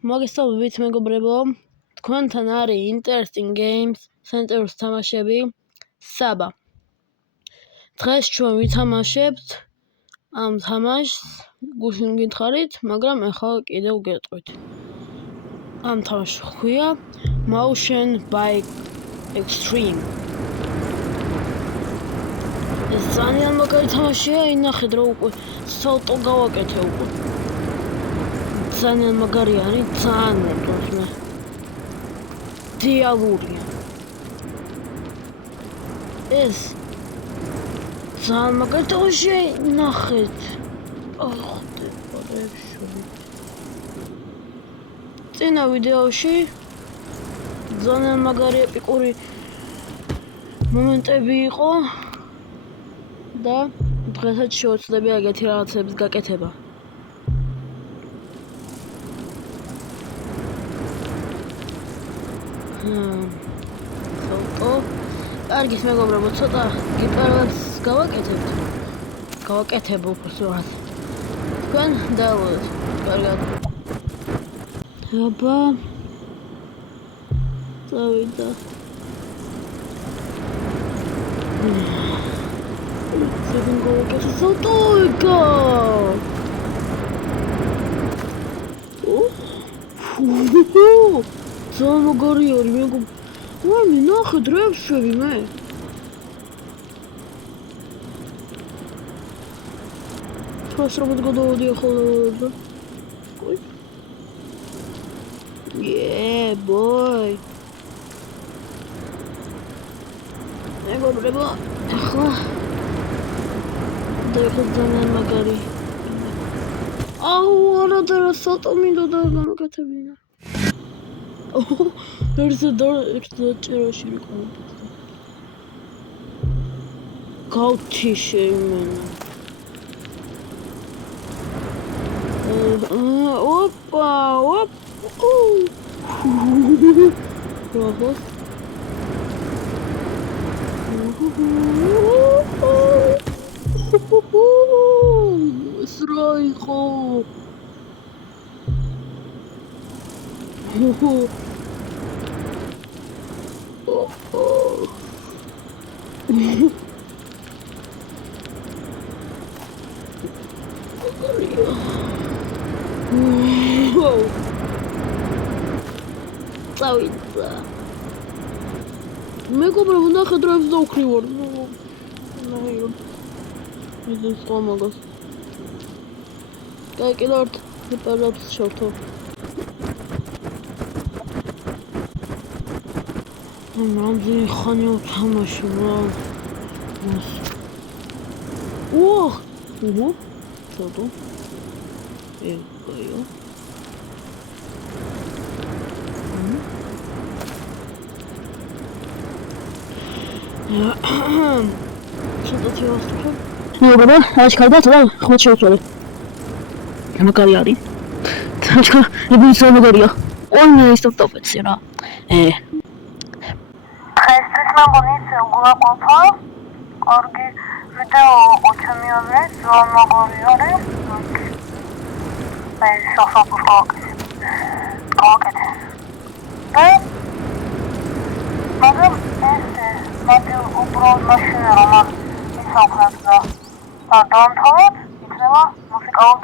მოგესალმებით მეგობრებო, თქვენთან არის Interesting Games ცენტრის თამაშები საბა. დღეს ჩვენ ვითამაშებთ ამ თამაშს, გუშინ გითხარით, მაგრამ ახლა კიდევ გეტყვით. ამ თამაშს ჰქვია Motion Bike Extreme. ეს ძალიან მაგარი თამაშია, ინახეთ რომ უკვე ცალტო გავაკეთე უკვე. ძალიან მაგარი არის, ძალიან მომწონს მე. დიალურია. ეს ძალიან მაგარი თამაშია, ნახეთ. წინა ვიდეოში ძალიან მაგარი ეპიკური მომენტები იყო და დღესაც შევეცდები ეგეთი რაღაცების გაკეთება. კარგით მეგობრებო, ცოტა გიტარას გავაკეთებ უბრალოდ. თქვენ დაელოდეთ. კარგად. აბა. წავიდა. ზოგან გავაკეთე ცოტა ეგა. ძალიან მაგარი არის მეგობრებო. ვაი, ნახე დრევსები მე. თავს როგორც გადავედი ახლა. Yeah, boy. მეგობრებო, ახლა ძალიან მაგარი. აუ, არა და რა სატო მინდოდა გამაკეთებინა. ერთზე ჭერაში იყო. გავთიშე იმენა. ოპა, ოპ. Bravo. Срайхо. წავიდა. მეგობრებო, ნახე დროებს დავქრივარ. ეს ხომაგას. გაიგეთ, პერაპს შევთო. რამდენი ხანია ვთამაში რა. ცოტა. ეგაიო. ცოტათი ვასწრებ. მეგობრებო, აღარ და ხმა შევწვალე. მაგარი არის. თამაშა ეგრე მაგარია. ორი სტოპ-ტოპეცი რა. დღესთვის მოგონის უგულაყოფა. კარგი ვიდეო ოჩამიანე, ძალიან მაგარი არის. მე შეხოთქო. მაგრამ მათი უბრალოდ მაშინა რომ ისახავდა და დამთავრდა იქნება მუსიკალურ